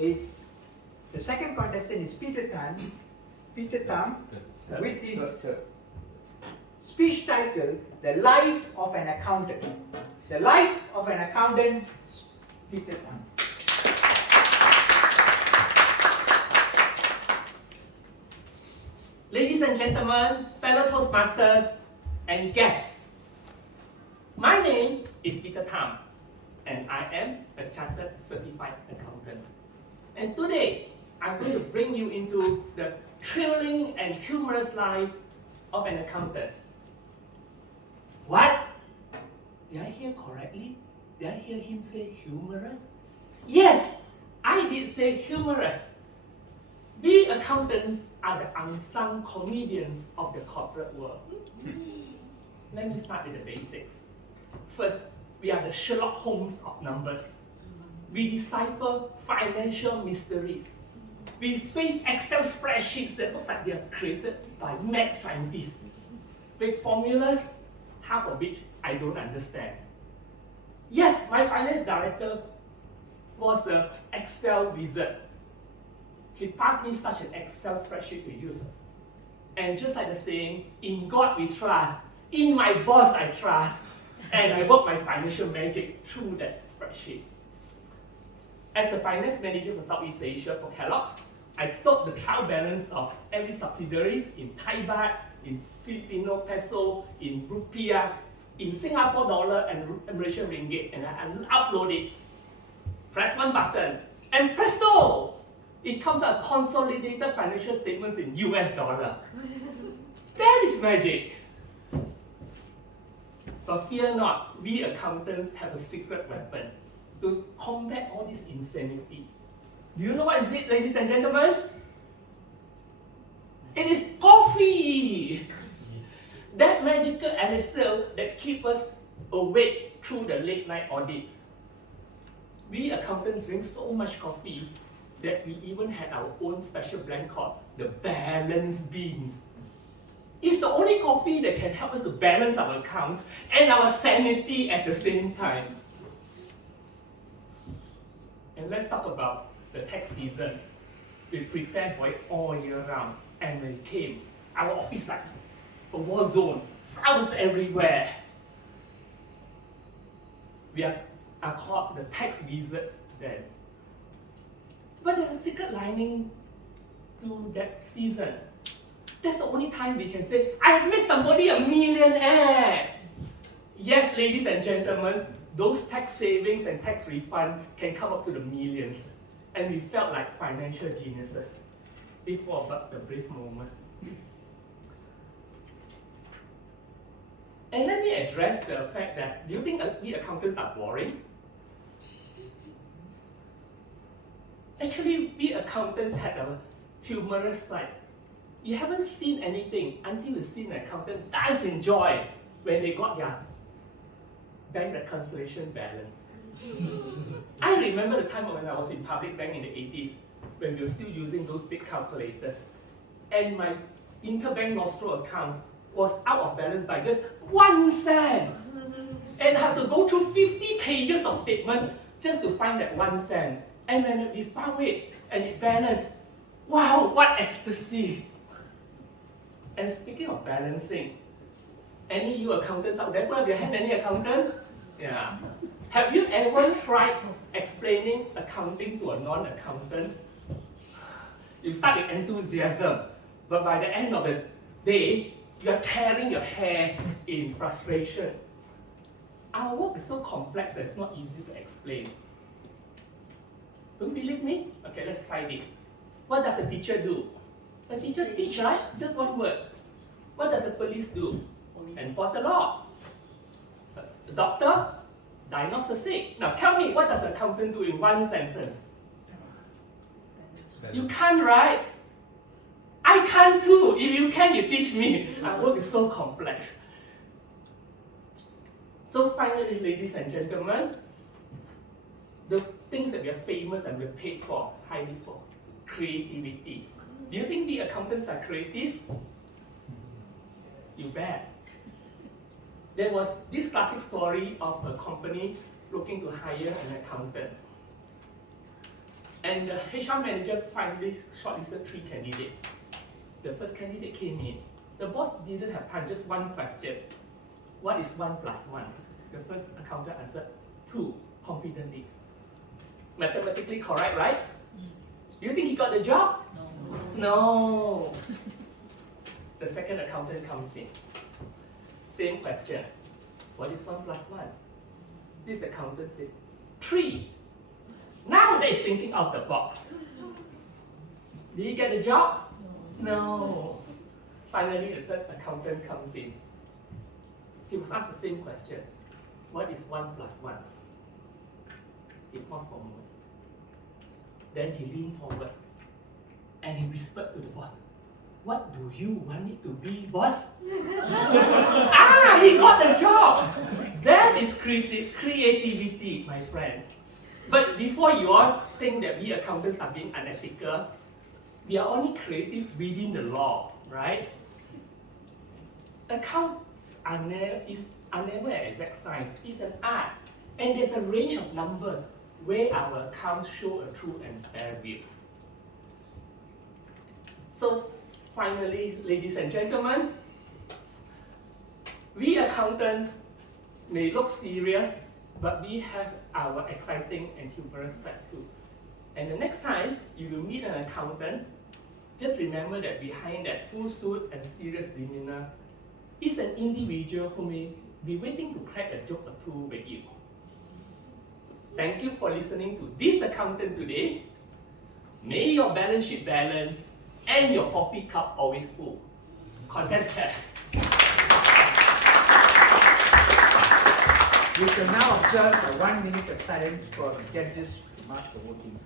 It's the second contestant is Peter Tan. Peter Tan, with his speech title, "The Life of an Accountant." The Life of an Accountant, Peter Tan. Ladies and gentlemen, fellow Toastmasters, and guests, my name is Peter Tam, and I am a Chartered Certified Accountant. And today, I'm going to bring you into the thrilling and humorous life of an accountant. What? Did I hear correctly? Did I hear him say humorous? Yes, I did say humorous. We accountants are the unsung comedians of the corporate world. Let me start with the basics. First, we are the Sherlock Holmes of numbers. We decipher financial mysteries. We face Excel spreadsheets that look like they are created by mad scientists with formulas, half of which I don't understand. Yes, my finance director was the Excel wizard. He passed me such an Excel spreadsheet to use. And just like the saying, in God we trust, in my boss I trust, and I work my financial magic through that spreadsheet. As the finance manager for Southeast Asia for Kellogg's, I took the trial balance of every subsidiary in Thai baht, in Filipino peso, in rupiah, in Singapore dollar and Malaysian ringgit, and I upload it. Press one button, and presto! It comes out consolidated financial statements in US dollar. That is magic. But fear not, we accountants have a secret weapon to combat all this insanity. Do you know what is it, ladies and gentlemen? It is coffee! That magical elixir that keeps us awake through the late night audits. We accountants drink so much coffee that we even had our own special blend called the balance beans. It's the only coffee that can help us to balance our accounts and our sanity at the same time. And let's talk about the tax season. We prepared for it all year round, and when it came, our office like a war zone, files everywhere. We are called the tax wizards then. But there's a secret lining to that season. That's the only time we can say, I have made somebody a millionaire. Yes, ladies and gentlemen, those tax savings and tax refund can come up to the millions. And we felt like financial geniuses before about the brief moment. And let me address the fact that, do you think we accountants are boring? Actually, we accountants had a humorous side. You haven't seen anything until you've seen an accountant dance in joy when they got their bank reconciliation balance. I remember the time when I was in public bank in the 80s, when we were still using those big calculators, and my interbank nostro account was out of balance by just 1 cent. And I had to go through 50 pages of statement just to find that 1 cent. And when we found it and it balanced, wow, what ecstasy! And speaking of balancing, any you accountants out there, put up your hand, any accountants? Yeah. Have you ever tried explaining accounting to a non-accountant? You start with enthusiasm, but by the end of the day, you are tearing your hair in frustration. Our work is so complex that it's not easy to explain. Don't believe me? Okay, let's try this. What does a teacher do? A teacher teach, right? Just one word. What does the police do? Enforce the law. The doctor diagnose the sick. Now tell me, what does an accountant do in one sentence? You can't, right? I can't too. If you can, you teach me. Our work is so complex. So finally, ladies and gentlemen, the things that we are famous and we're paid for, highly for, creativity. Do you think the accountants are creative? You bet. There was this classic story of a company looking to hire an accountant. And the HR manager finally shortlisted 3 candidates. The first candidate came in. The boss didn't have time, just one question. What is 1 plus 1? The first accountant answered 2 confidently. Mathematically correct, right? Do you think he got the job? No. The second accountant comes in. Same question. What is 1 plus 1? This accountant said 3. Now that is thinking out the box. Did he get the job? No. Finally, the third accountant comes in. He was asked the same question. What is 1 plus 1? He paused for a moment. Then he leaned forward and he whispered to the boss, "What do you want it to be, boss?" He got the job! That is creativity, my friend. But before you all think that we accountants are being unethical, we are only creative within the law, right? Accounts are never an exact science, it's an art. And there's a range of numbers where our accounts show a true and fair view. So finally, ladies and gentlemen, we accountants may look serious, but we have our exciting and humorous side too. And the next time you will meet an accountant, just remember that behind that full suit and serious demeanor is an individual who may be waiting to crack a joke or two with you. Thank you for listening to this accountant today. May your balance sheet balance and your coffee cup always full. Contestant. We shall now observe a 1 minute of silence for the judges to mark the voting.